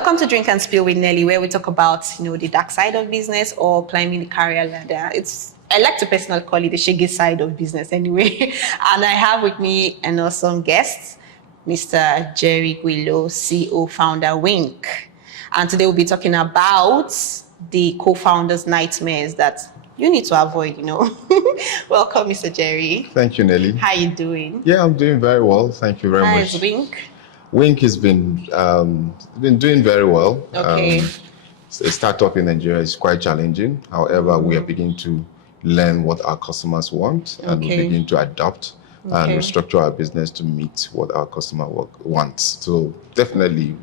Welcome to Drink and Spill with Nelly, where we talk about, the dark side of business or climbing the career ladder. I like to personally call it the shaky side of business anyway. And I have with me an awesome guest, Mr. Jerry Igwilo, CEO founder WYNK. And today we'll be talking about the co-founders' nightmares that you need to avoid, Welcome, Mr. Jerry. Thank you, Nelly. How you doing? Yeah, I'm doing very well. Thank you very much. How's WYNK? WYNK has been doing very well. Okay. A startup in Nigeria is quite challenging. However, we are beginning to learn what our customers want and we begin to adapt and restructure our business to meet what our customer wants. So definitely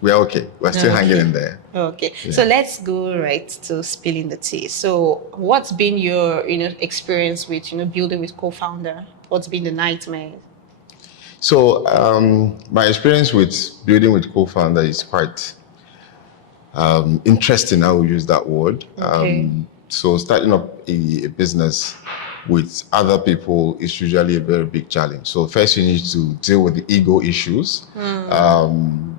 we're okay. We're still hanging in there. Okay. Yeah. So let's go right to spilling the tea. So what's been your experience with building with co-founder? What's been the nightmare? So my experience with building with co-founder is quite interesting. I will use that word. Okay. So starting up a business with other people is usually a very big challenge. So first you need to deal with the ego issues. During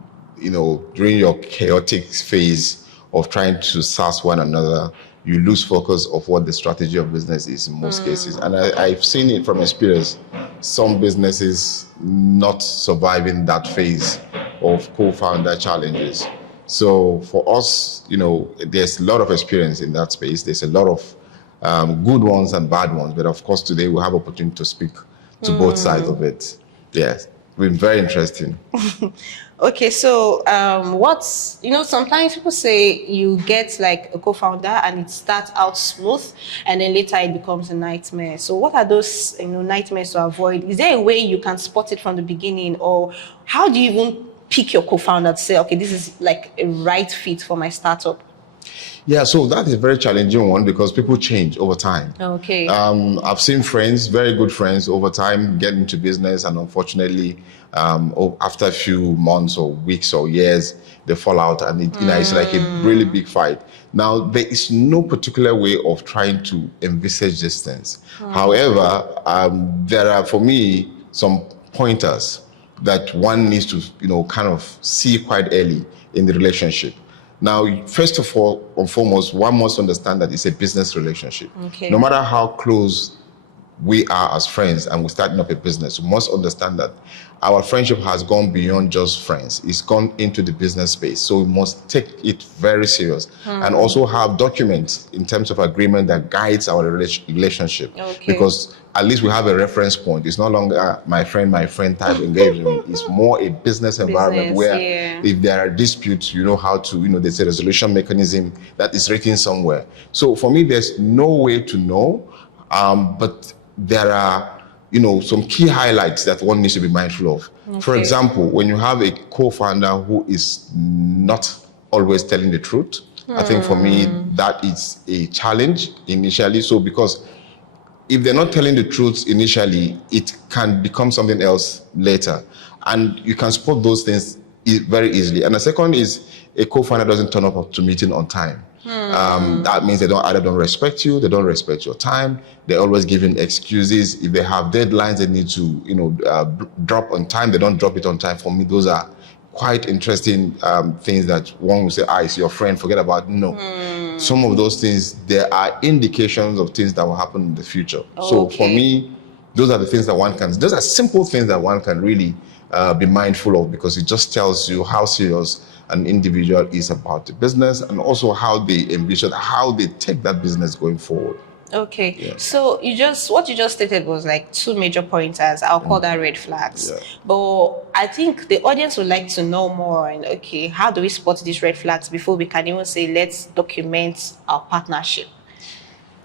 your chaotic phase of trying to SaaS one another, you lose focus of what the strategy of business is in most cases. And I've seen it from experience. Some businesses not surviving that phase of co-founder challenges. So for us, there's a lot of experience in that space. There's a lot of good ones and bad ones. But of course, today we have opportunity to speak to both sides of it. Yes, been very interesting. Okay, so sometimes people say you get like a co-founder and it starts out smooth and then later it becomes a nightmare. So what are those nightmares to avoid? Is there a way you can spot it from the beginning, or how do you even pick your co-founder to say, okay, this is like a right fit for my startup? Yeah, so that is a very challenging one because people change over time. Okay. I've seen friends, very good friends, over time get into business, and unfortunately, after a few months or weeks or years, they fall out, and it's like a really big fight. Now, there is no particular way of trying to envisage these things. However, there are, for me, some pointers that one needs to, kind of see quite early in the relationship. Now, first of all and foremost, one must understand that it's a business relationship. Okay. No matter how close we are as friends and we're starting up a business, we must understand that our friendship has gone beyond just friends. It's gone into the business space. So we must take it very serious and also have documents in terms of agreement that guides our relationship. Okay. Because at least we have a reference point. It's no longer my friend type engagement. It's more a business environment where if there are disputes, you know how to, there's a resolution mechanism that is written somewhere. So for me, there's no way to know, but there are, some key highlights that one needs to be mindful of. Okay. For example, when you have a co-founder who is not always telling the truth, I think for me, that is a challenge initially. So because if they're not telling the truth initially, it can become something else later. And you can spot those things very easily. And the second is a co-founder doesn't turn up to meeting on time. That means they either don't respect you, they don't respect your time, they're always giving excuses. If they have deadlines they need to drop on time, they don't drop it on time. For me, those are quite interesting things that one will say, it's your friend, forget about. No. Some of those things, there are indications of things that will happen in the future. Okay. So for me, those are the things that those are simple things that one can really be mindful of, because it just tells you how serious an individual is about the business and also how they envision, how they take that business going forward. Okay. Yeah. So what you just stated was like two major pointers. I'll call that red flags. Yeah. But I think the audience would like to know more. And okay, how do we spot these red flags before we can even say, let's document our partnership?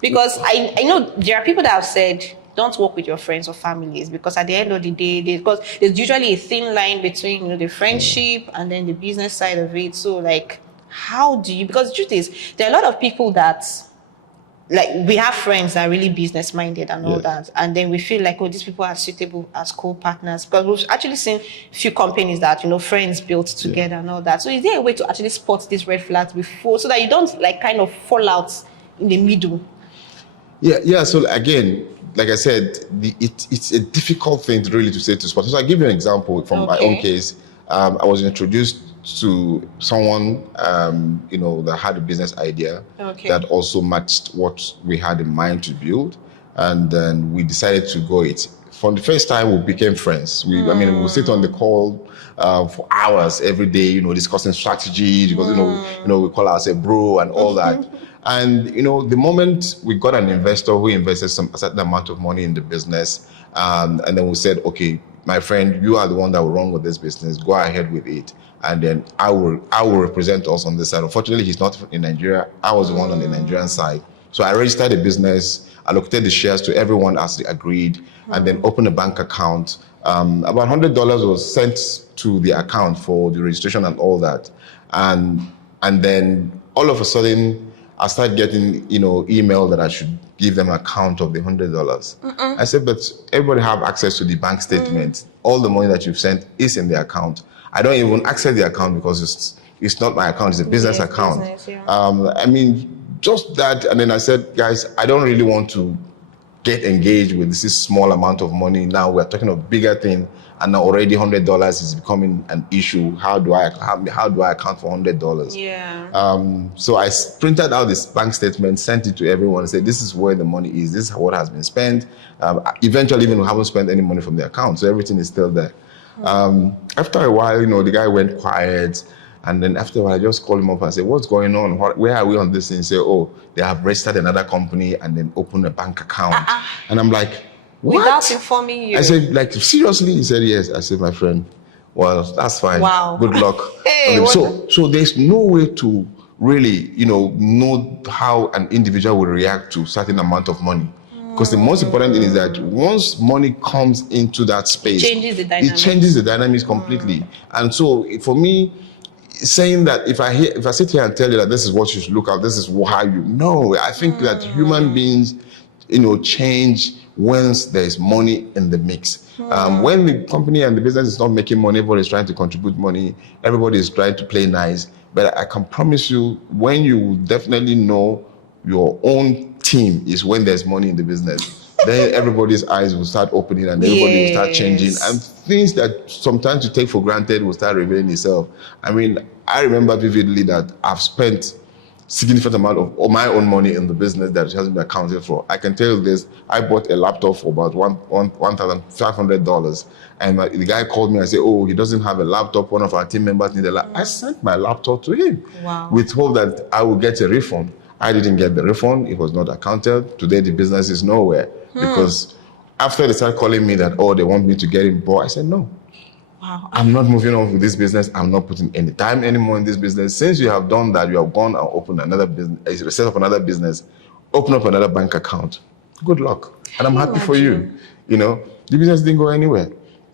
Because I know there are people that have said, don't work with your friends or families, because at the end of the day, because there's usually a thin line between the friendship and then the business side of it. So like, how do you, because the truth is, there are a lot of people that, like, we have friends that are really business minded and all that, and then we feel like, oh, these people are suitable as co-partners, because we've actually seen a few companies that friends built together and all that. So is there a way to actually spot these red flags before, so that you don't like kind of fall out in the middle? Yeah. So again, like I said, it's a difficult thing really to say to spot. So I'll give you an example from my own case. I was introduced to someone, that had a business idea that also matched what we had in mind to build. And then we decided to go it. From the first time, we became friends. We sit on the call for hours every day, discussing strategy, because, we call ourselves bro and all that. And, the moment we got an investor who invested a certain amount of money in the business, and then we said, okay, my friend, you are the one that will run with this business. Go ahead with it. And then I will represent us on this side. Unfortunately, he's not in Nigeria. I was the one on the Nigerian side. So I registered the business, allocated the shares to everyone as they agreed, and then opened a bank account. About $100 was sent to the account for the registration and all that. And then all of a sudden, I started getting, email that I should give them an account of the $100. I said, but everybody have access to the bank statement. All the money that you've sent is in the account. I don't even access the account because it's not my account, it's a business account. Just that. And then I said, guys, I don't really want to get engaged with this small amount of money. Now we're talking of bigger thing, and now already $100 is becoming an issue. How do I account for $100? Yeah. So I printed out this bank statement, sent it to everyone, and said, this is where the money is. This is what has been spent. Eventually, even we haven't spent any money from the account, so everything is still there. After a while, the guy went quiet. And then after a while, I just called him up and said, what's going on? Where are we on this thing? He said, oh, they have registered another company and then opened a bank account. And I'm like, what? Without informing you? I said, like, seriously? He said, yes. I said, my friend, well, that's fine. Wow. Good luck. Hey, so there's no way to really, know how an individual will react to a certain amount of money. Because the most important thing is that once money comes into that space, it changes the dynamics completely. And so for me, saying that if I sit here and tell you that this is what you should look at, this is how you know. I think that human beings, change once there's money in the mix. When the company and the business is not making money, everybody is trying to contribute money, everybody is trying to play nice. But I can promise you, when you definitely know your own team is when there's money in the business. Then everybody's eyes will start opening and everybody will start changing. And things that sometimes you take for granted will start revealing itself. I remember vividly that I've spent significant amount of my own money in the business that hasn't been accounted for. I can tell you this, I bought a laptop for about $1,500. And the guy called me and said, oh, he doesn't have a laptop. One of our team members needed a laptop. I sent my laptop to him with hope that I will get a refund. I didn't get the refund. It was not accounted. Today, the business is nowhere. Because after they started calling me that, they want me to get involved, I said, no. Wow. I'm not moving on with this business. I'm not putting any time anymore in this business. Since you have done that, you have gone and opened another business, set up another business, open up another bank account. Good luck. And I'm happy for you. The business didn't go anywhere,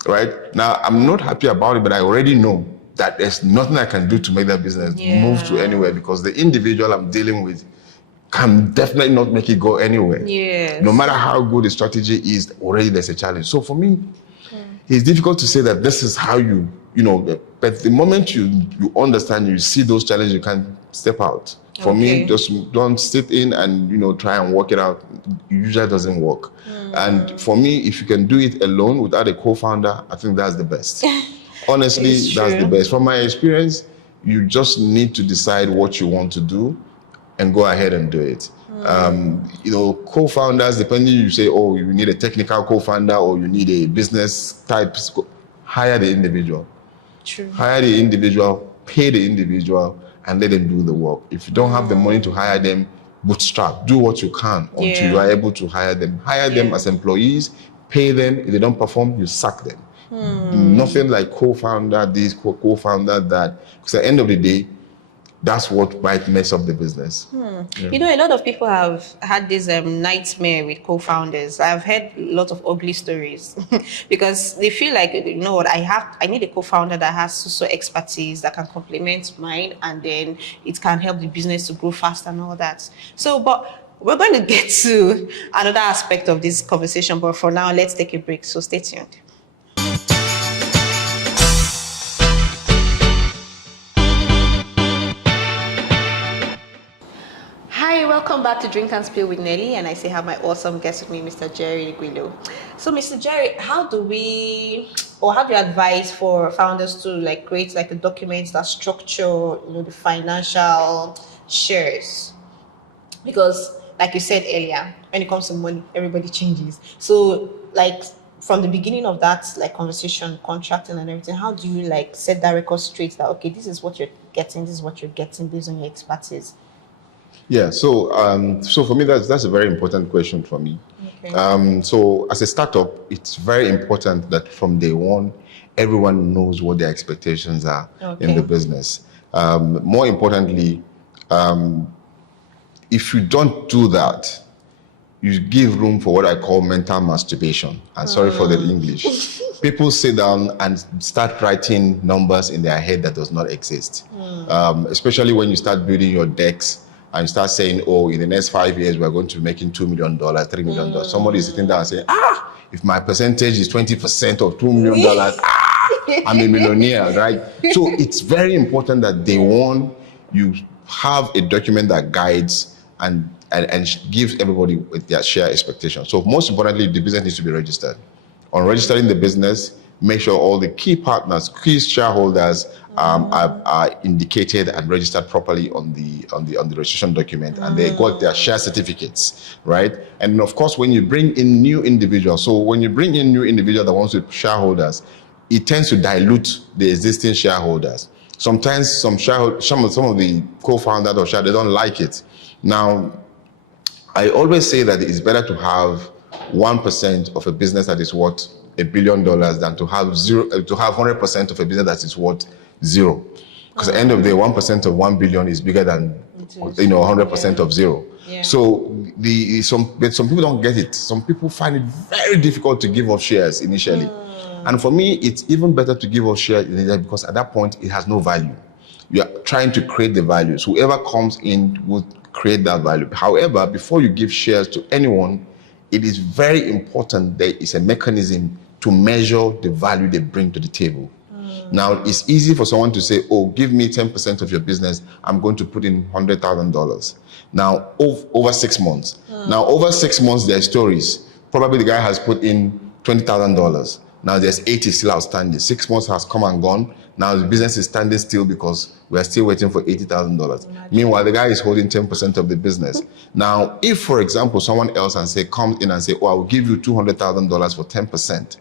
right? Now, I'm not happy about it, but I already know that there's nothing I can do to make that business move to anywhere, because the individual I'm dealing with can definitely not make it go anywhere. Yes. No matter how good the strategy is, already there's a challenge. So for me, it's difficult to say that this is how but the moment you understand, you see those challenges, you can step out. For me, just don't sit in and, try and work it out. It usually doesn't work. And for me, if you can do it alone without a co-founder, I think that's the best. Honestly, that's the best. From my experience, you just need to decide what you want to do and go ahead and do it. Co-founders, depending, you say, you need a technical co-founder or you need a business type, hire the individual. True. Hire the individual, pay the individual, and let them do the work. If you don't have the money to hire them, bootstrap. Do what you can until you are able to hire them. Hire them as employees, pay them. If they don't perform, you sack them. Nothing like co-founder this, co-founder that. Because at the end of the day, that's what might mess up the business. A lot of people have had this nightmare with co-founders. I've heard a lot of ugly stories because they feel like, what, I need a co-founder that has so expertise that can complement mine, and then it can help the business to grow faster and all that. So, but we're going to get to another aspect of this conversation, but for now, let's take a break. So stay tuned. Welcome back to Drink and Spill with Nelly, and I say have my awesome guest with me, Mr. Jerry Igwilo. So, Mr. Jerry, how do you advise for founders to like create like a document that structure, the financial shares? Because, like you said earlier, when it comes to money, everybody changes. So, like from the beginning of that like conversation, contracting and everything, how do you like set that record straight that okay, this is what you're getting, this is what you're getting based on your expertise? Yeah, so for me, that's a very important question for me. Okay. So as a startup, it's very important that from day one, everyone knows what their expectations are in the business. More importantly, if you don't do that, you give room for what I call mental masturbation. And sorry for the English. People sit down and start writing numbers in their head that does not exist. Especially when you start building your decks and start saying, oh, in the next 5 years, we're going to be making $2 million, $3 million. Somebody is sitting down and saying, if my percentage is 20% of $2 million, I'm a millionaire, right? So it's very important that day one, you have a document that guides and gives everybody their share expectation. So most importantly, the business needs to be registered. On registering the business, make sure all the key partners, key shareholders are indicated and registered properly on the registration document, and they got their share certificates, right? And of course, when you bring in new individuals, so when you bring in new individuals that wants to be shareholders, it tends to dilute the existing shareholders. Sometimes some of the co-founders or shareholders, they don't like it. Now, I always say that it's better to have 1% of a business that is worth $1 billion than to have 100% of a business that is worth 0. Because at the end of the day, 1% of 1 billion is bigger than 100% of 0. Yeah. So some people don't get it. Some people find it very difficult to give up shares initially. And for me, it's even better to give up shares initially because at that point it has no value. You are trying to create the values. Whoever comes in will create that value. However, before you give shares to anyone, it is very important there is a mechanism to measure the value they bring to the table. Now, it's easy for someone to say, oh, give me 10% of your business. I'm going to put in $100,000. Now, over 6 months. Now, over 6 months, there are stories. Probably the guy has put in $20,000. Now, there's 80 still outstanding. 6 months has come and gone. Now, the business is standing still because we are still waiting for $80,000. Meanwhile, the guy is holding 10% of the business. Now, if, for example, someone else comes in and say, oh, I will give you $200,000 for 10%.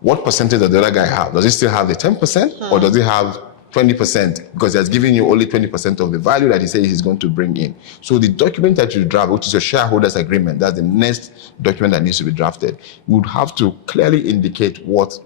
What percentage does the other guy have? Does he still have the 10% or does he have 20%? Because he has given you only 20% of the value that he says he's going to bring in. So the document that you draft, which is a shareholders agreement, that's the next document that needs to be drafted, you would have to clearly indicate what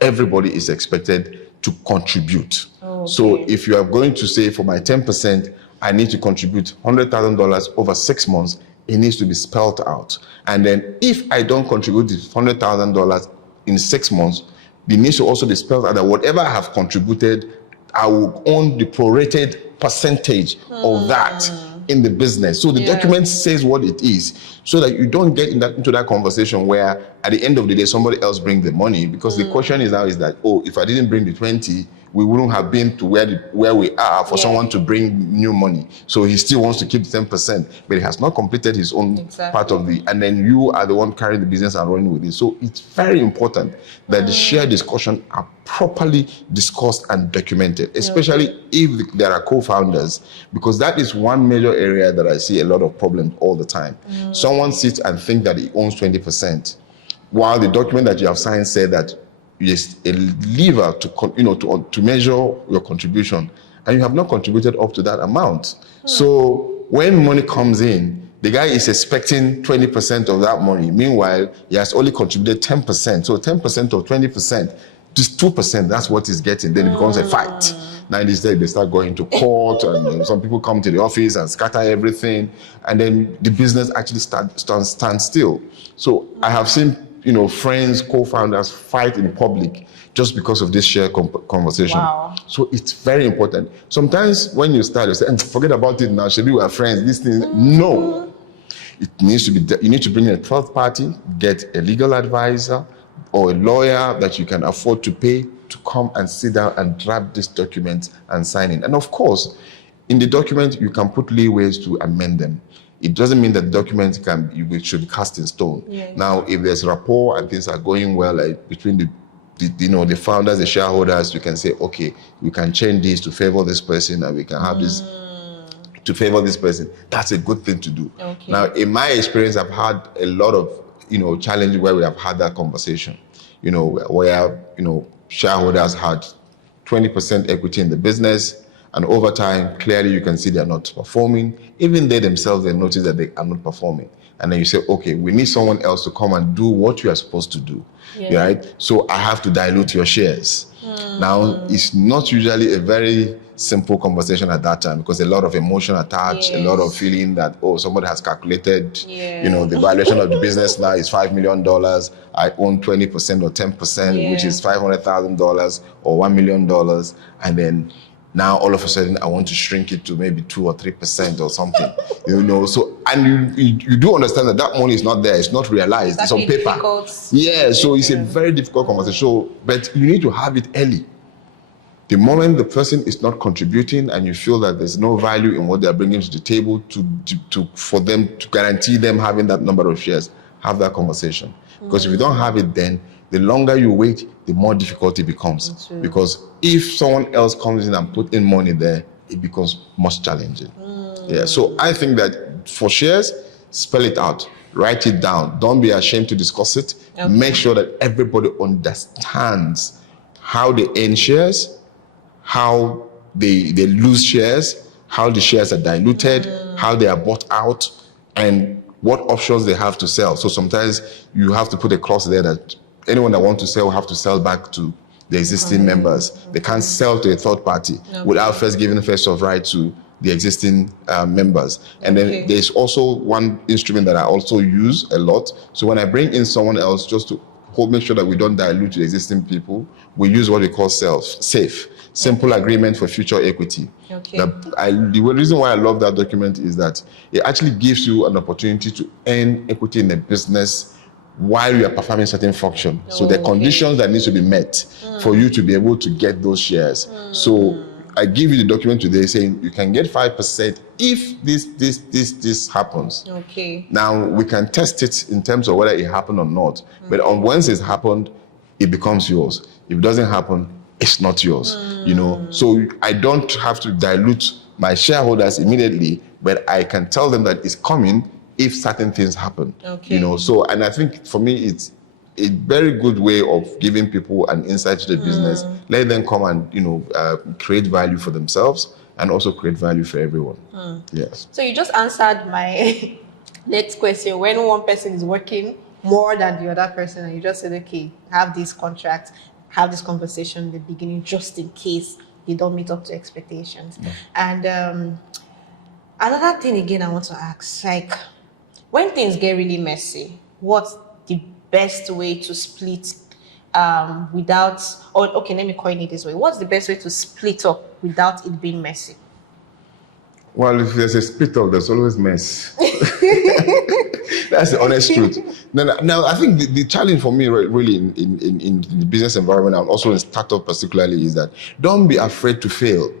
everybody is expected to contribute. Okay. So if you are going to say for my 10%, I need to contribute $100,000 over 6 months, it needs to be spelled out. And then if I don't contribute this $100,000 in 6 months, it needs to also be spelled out that whatever I have contributed, I will own the prorated percentage of that in the business. So the document says what it is, so that you don't get into that conversation where at the end of the day, somebody else brings the money, because the question is that, oh, if I didn't bring the 20, we wouldn't have been to where we are for someone to bring new money. So he still wants to keep 10%, but he has not completed his own part of and then you are the one carrying the business and running with it. So it's very important that the share discussion are properly discussed and documented, especially if there are co-founders, because that is one major area that I see a lot of problems all the time. Someone sits and thinks that he owns 20%, while the document that you have signed said that is a lever to measure your contribution, and you have not contributed up to that amount. So when money comes in, the guy is expecting 20% of that money. Meanwhile, he has only contributed 10%. So 10% of 20%, just 2%, that's what he's getting. Then it becomes a fight. Now instead they start going to court, and some people come to the office and scatter everything, and then the business actually stand still. So I have seen friends, co-founders fight in public just because of this shared conversation. Wow. So it's very important. Sometimes when you start, you say, forget about it now, should we are friends, this thing. No. It needs to be, you need to bring in a third party, get a legal advisor or a lawyer that you can afford to pay to come and sit down and draft this document and sign it. And of course, in the document, you can put leeways to amend them. it doesn't mean that the document should be cast in stone. Yes. Now, if there's rapport and things are going well, like between the founders, the shareholders, you can say, okay, we can change this to favor this person, and we can have this to favor this person. That's a good thing to do. Okay. Now, in my experience, I've had a lot of challenges where we have had that conversation. Where shareholders had 20% equity in the business, and over time, clearly you can see they're not performing. Even they themselves, they notice that they are not performing. And then you say, okay, we need someone else to come and do what you are supposed to do, right? So I have to dilute your shares. Now, it's not usually a very simple conversation at that time, because a lot of emotion attached, a lot of feeling that, somebody has calculated, the valuation of the business now is $5 million. I own 20% or 10%, which is $500,000 or $1 million. And then now all of a sudden I want to shrink it to maybe 2 or 3% or something, So, and you do understand that money is not there. It's not realized. It's on paper. So it's a very difficult conversation. So, but you need to have it early. The moment the person is not contributing and you feel that there's no value in what they're bringing to the table for them to guarantee them having that number of shares, have that conversation. Because if you don't have it, then the longer you wait, the more difficult it becomes. Because if someone else comes in and put in money there, it becomes much challenging. So I think that for shares, spell it out, write it down. Don't be ashamed to discuss it. Make sure that everybody understands how they earn shares, how they lose shares, how the shares are diluted, how they are bought out, and what options they have to sell. So sometimes you have to put a clause there that anyone that wants to sell will have to sell back to the existing members. They can't sell to a third party without first giving first of right to the existing members. And then there's also one instrument that I also use a lot. So when I bring in someone else, just to make sure that we don't dilute the existing people, we use what we call SAFE. Simple agreement for future equity. The reason why I love that document is that it actually gives you an opportunity to earn equity in the business while you are performing certain function. So the conditions that need to be met for you to be able to get those shares. So I give you the document today saying you can get 5% if this happens. Now we can test it in terms of whether it happened or not. But once it's happened, it becomes yours. If it doesn't happen, it's not yours, So I don't have to dilute my shareholders immediately, but I can tell them that it's coming if certain things happen, So, and I think for me, it's a very good way of giving people an insight to the business. Let them come and, create value for themselves and also create value for everyone. Yes. So you just answered my next question. When one person is working more than the other person, and you just said, okay, have this contract, have this conversation in the beginning, just in case you don't meet up to expectations. And another thing again I want to ask, like when things get really messy, what's the best way to split without, or okay, let me coin it this way. What's the best way to split up without it being messy? Well, if there's a split up, there's always mess. That's the honest truth. Now, I think the challenge for me really in the business environment and also in startup particularly is that don't be afraid to fail.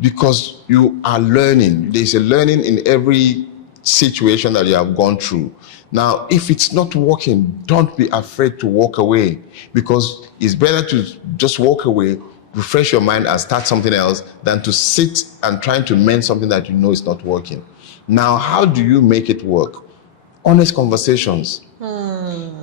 Because you are learning. There's a learning in every situation that you have gone through. Now, if it's not working, don't be afraid to walk away, because it's better to just walk away, refresh your mind and start something else than to sit and trying to mend something that you know is not working. Now, how do you make it work? Honest conversations.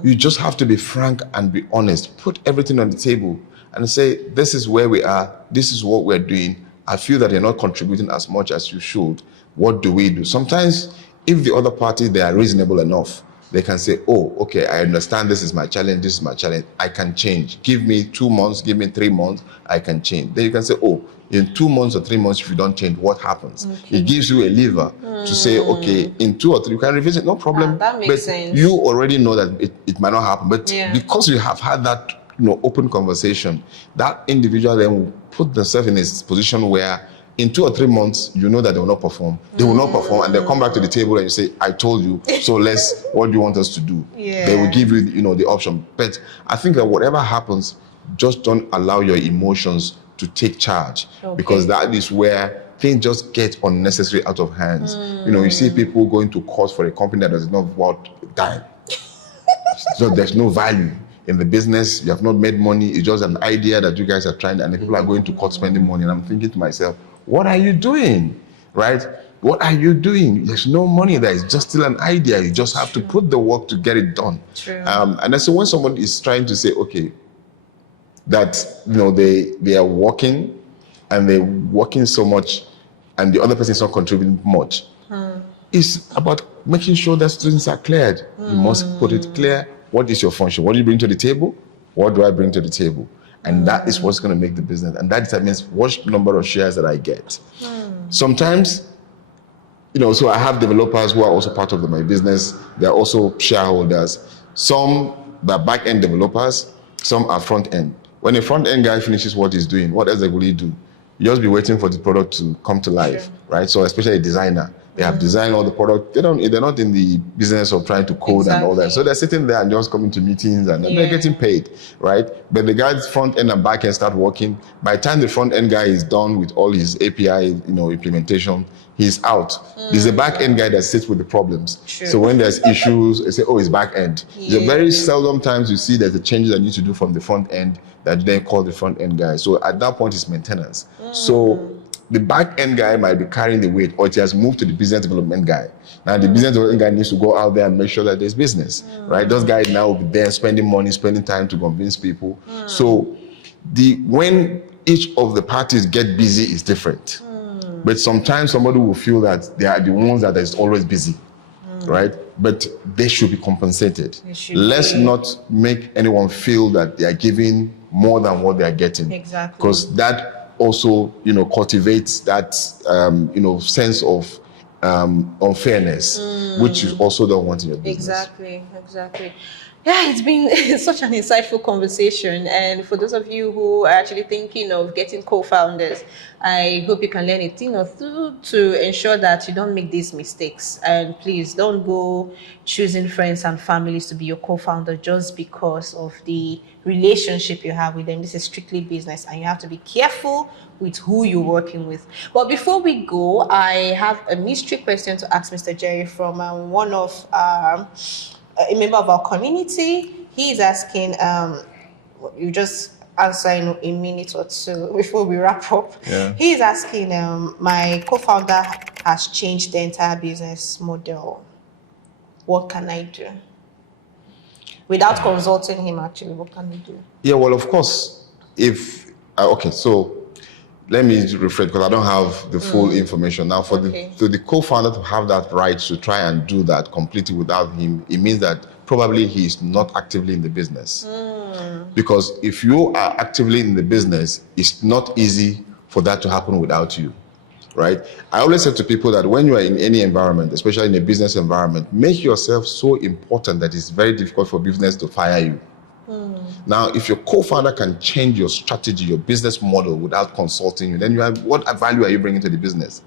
You just have to be frank and be honest. Put everything on the table and say, this is where we are. This is what we're doing. I feel that you're not contributing as much as you should. What do we do? Sometimes, if the other party, they are reasonable enough, they can say, oh, okay, I understand this is my challenge, this is my challenge, I can change. Give me 2 months, give me 3 months, I can change. Then you can say, oh, in 2 months or 3 months, if you don't change, what happens? It gives you a lever to say, okay, in 2 or 3, you can revisit, no problem. That makes sense. You already know that it might not happen. But because you have had that open conversation, that individual then will put themselves in a position where in 2 or 3 months, you know that they will not perform. They will not perform, and they'll come back to the table and you say, I told you, so what do you want us to do? They will give you, the option. But I think that whatever happens, just don't allow your emotions to take charge, because that is where things just get unnecessary out of hands. You know, you see people going to court for a company that does not worth a dime. So there's no value in the business. You have not made money. It's just an idea that you guys are trying, and the people are going to court spending money. And I'm thinking to myself, what are you doing? Right? What are you doing? There's no money there. It's just still an idea. You just have to put the work to get it done. And so when someone is trying to say, okay, that they are working and they're working so much and the other person is not contributing much, it's about making sure that students are cleared. You must put it clear. What is your function? What do you bring to the table? What do I bring to the table? And that is what's going to make the business. And that determines what number of shares that I get. Sometimes, so I have developers who are also part of my business. They're also shareholders. Some are back-end developers. Some are front-end. When a front-end guy finishes what he's doing, what else will he do? You just be waiting for the product to come to life, right? So especially a designer. They have designed all the product. They're not in the business of trying to code and all that. So they're sitting there and just coming to meetings and they're getting paid, right? But the guys front end and back end start working. By the time the front end guy is done with all his API, implementation, he's out. There's a back end guy that sits with the problems. So when there's issues, they say, oh, it's back end. It's very seldom times you see there's a change that you need to do from the front end that they call the front end guy. So at that point, it's maintenance. So the back end guy might be carrying the weight, or it has moved to the business development guy. Now the business development guy needs to go out there and make sure that there's business, right? Those guys now will be there spending money, spending time to convince people. So when each of the parties get busy is different. But sometimes somebody will feel that they are the ones that is always busy, right? But they should be compensated. Let's not make anyone feel that they are giving more than what they are getting. Exactly. Because that also, cultivates that, sense of unfairness, which you also don't want in your business. Exactly. Yeah, it's been such an insightful conversation. And for those of you who are actually thinking of getting co-founders, I hope you can learn a thing or two to ensure that you don't make these mistakes. And please don't go choosing friends and families to be your co-founder just because of the relationship you have with them. This is strictly business and you have to be careful with who you're working with. But before we go, I have a mystery question to ask Mr. Jerry from one of a member of our community. He is asking, you just answer in a minute or two before we wrap up. He is asking, my co-founder has changed the entire business model. What can I do? Without consulting him, actually, what can I do? Yeah, well, of course, so let me rephrase because I don't have the full information. Now, for the co-founder to have that right to try and do that completely without him, it means that probably he is not actively in the business. Because if you are actively in the business, it's not easy for that to happen without you, right? I always say to people that when you are in any environment, especially in a business environment, make yourself so important that it's very difficult for business to fire you. Now, if your co-founder can change your strategy, your business model without consulting you, then what value are you bringing to the business?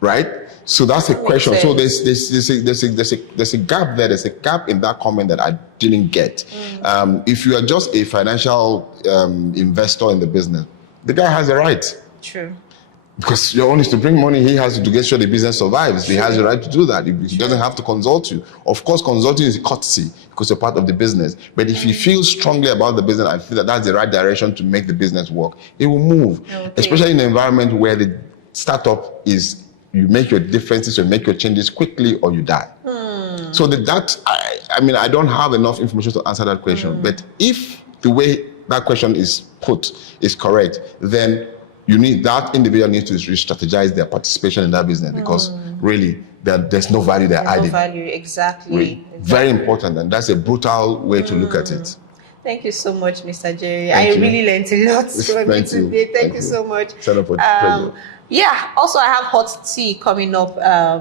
Right? So that's a question. So there's a gap there. There's a gap in that comment that I didn't get. If you are just a financial investor in the business, the guy has a right. True. Because your own is to bring money, he has to get sure the business survives. He has the right to do that. He doesn't have to consult you. Of course, consulting is a courtesy because you're part of the business. But if you feel strongly about the business and feel that that's the right direction to make the business work, it will move. Especially in an environment where the startup is, you make your differences, you make your changes quickly or you die. So I don't have enough information to answer that question. But if the way that question is put is correct, then that individual needs to re-strategize their participation in that business because really there's no value they're adding. No value, exactly. Really, very important, and that's a brutal way to look at it. Thank you so much, Mr. Jerry. I really learned a lot from you today. Thank you so much. Yeah, also I have hot tea coming up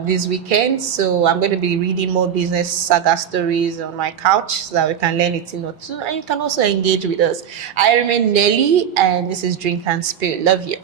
this weekend, so I'm going to be reading more business saga stories on my couch so that we can learn a thing or two, and you can also engage with us. I remain Nelly, and this is Drink and Spirit. Love you.